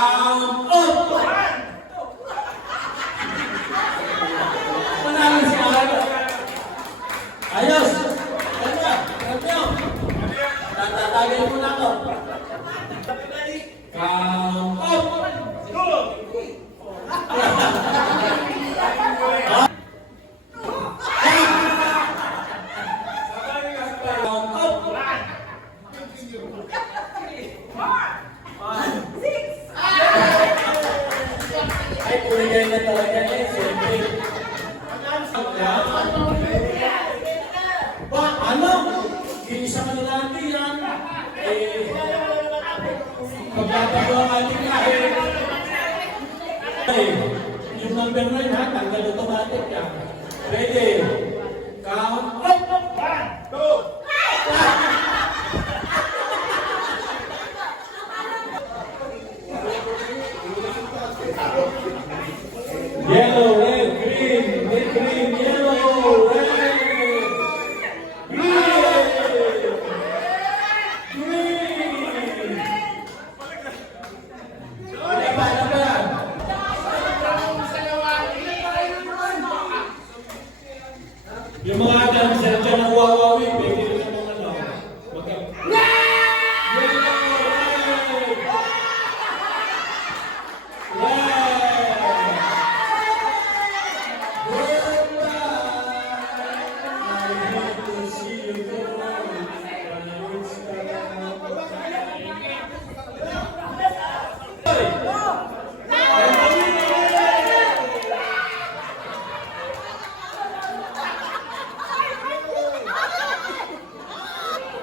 Count off! Manalo si Aaron. Ayos! Ganda! Ganda! Tatatagay mo na ako. Count off! Ay, kulay na talaga eh. Siyempre. Ba, ano? Isa ka nila natin yan. Pagkakagawa ka natin kahit. Yung number 9 ha, tanggal automatic yan. Ready? Count. Up! 1, 2, yellow, red, green, yellow, red, green. Yung mga dancer dyan ng wawawi, pwede rin ng mga ano.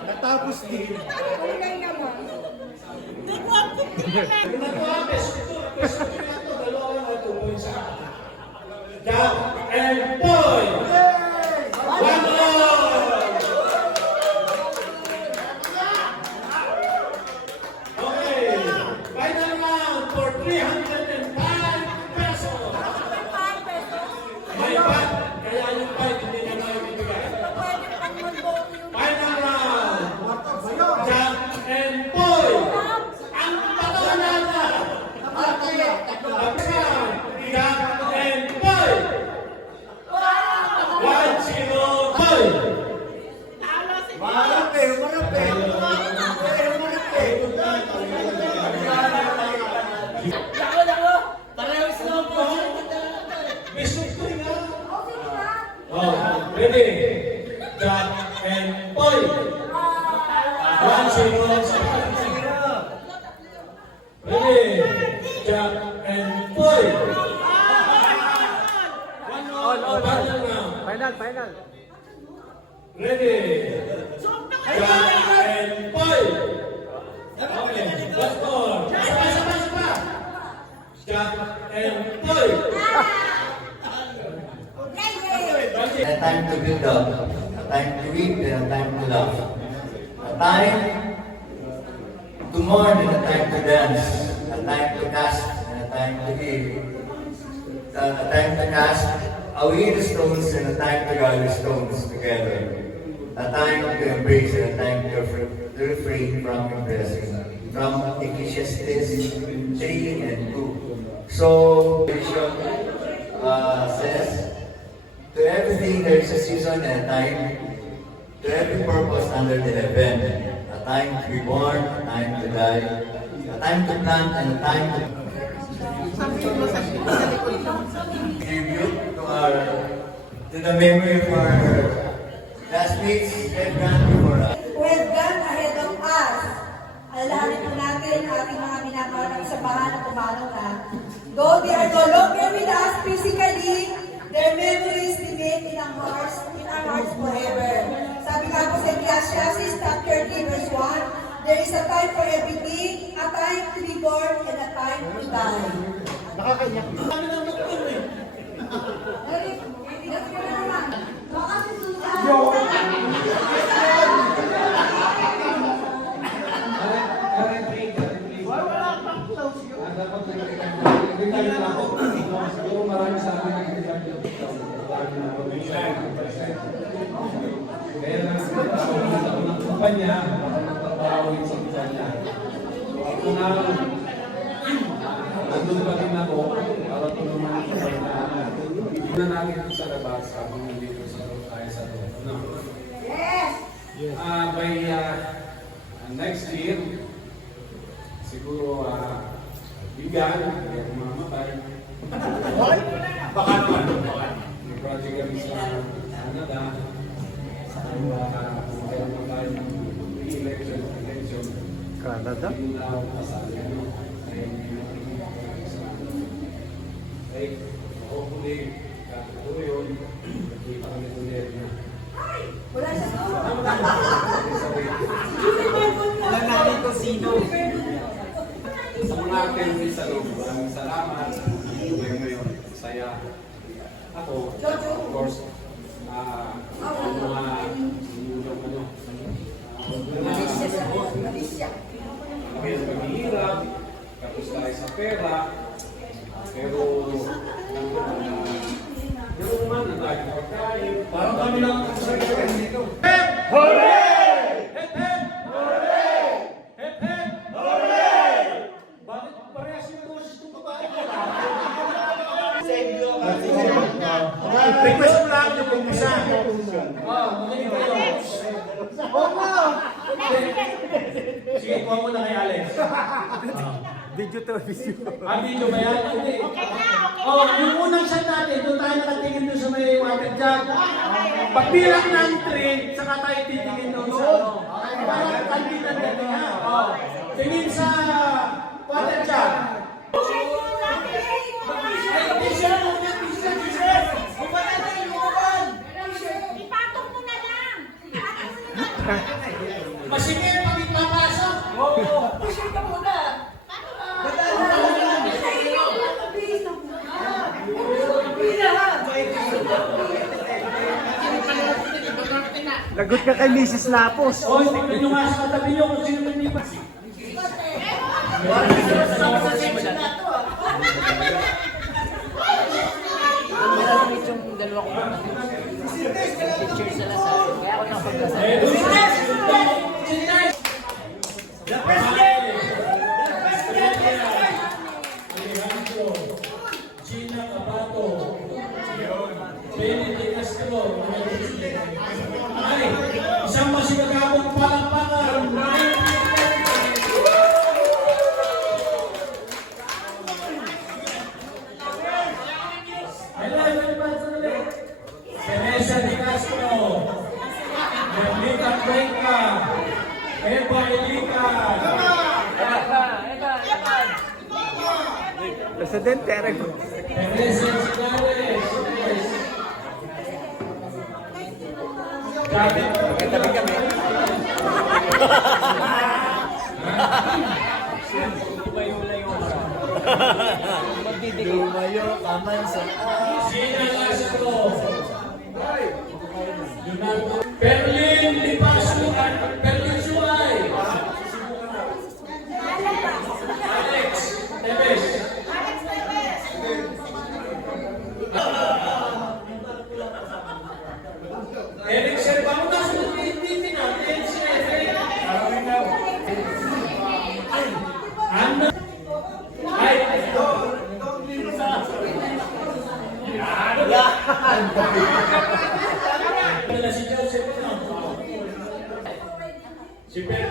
Natapos din. Down and point! One more! Okay, final round for 305 pesos. May bag, kaya yung bag hindi na maibibigay. Final round, jump and point! Ang patulan na! Jump and point! 1-0 point! Ready? Jump and point! 1-0. Ready? Jump and point! Final. Ready? Jump and point! Okay, last more. Sama. Jump and point! A time to build up, a time to weep, and a time to laugh. A time to mourn and a time to dance. A time to cast and a time to give. A time to cast away the stones and a time to gather stones together. A time to embrace and a time to refrain from impressing. From Ecclesiastes 3 and 2. So, Bishop says, to everything there is a season and a time, to every purpose under the heaven. A time to be born, a time to die, a time to plant, and a time to tribute to the memory of our classmates who have gone before us. Who have gone ahead of us. Alalahanin po natin ang ating mga minamahal at sabahan na pumalo na. Though they are no longer with us physically, their memories remain in our hearts forever. Sabi nga po sa Ecclesiastes chapter 3 verse 1, there is a time for everything, a time to be born, and a time to die. Nakakaiyak. Kami ng doktor eh. Siguro marami sa amin nag-iwan yung kaya lang ako ng kumpanya, magpapawin sa kumpanya. So ako na nandun pa din ako para tulungan ito sa inaanan. Una natin ito sa labas habang nandito sa tayo sa loob. No? By next year, siguro bigan, hindi ako mamatay. Baka naman. May project kami sa Canada. Meron na tayo ng election. Canada? Hindi na ako kasali. Hopefully, katuloy yun. Nakita kami ulit na. Wala siya doon. Wala namin kung sino. Sa mga attendee sa loob, maraming salamat. Tuloy ngayon, saya. Ako, of course, ang mga sinulong may paghihirap, tapos tayo sa pera, pero yung man na tayo pagkain, Parang kami lang dito. Bakit parehas yung boses ng babae? Request mo lang yung umpisa. Makinig kayo. Sige, kuha mo na kay Alex. Video to, video. Video ba yan? Hindi. Yung unang shot natin, doon tayo nakatingin doon sa may water jug. Pagbilang ng 3, saka tayo titingin doon sa ano. Parang kandidan natin ha. Tingin sa water jug. Ipatong mo na lang. Masikip pag ipapasok. Push ka muna. Lagot ka kay Mrs. Lapos. Tignan nyo nga sa katabi nyo kung sino nanipas. Gina Cabato, Benny De Castro, ay, isang masigagawang palakpakan. Teresa De Castro, Merlita Cuenca, Eva Elica, Presidente, Eric. Teresa Sigales, Katabi kami. Lumayo, aman sa Gina Lazaro, Leonardo, Perlin Lipaso, Perlin Suay, Alex Tevez, Eric Servano, nasunod hindi natin si Eric. Ana, ay, si Joseph, si Pedro.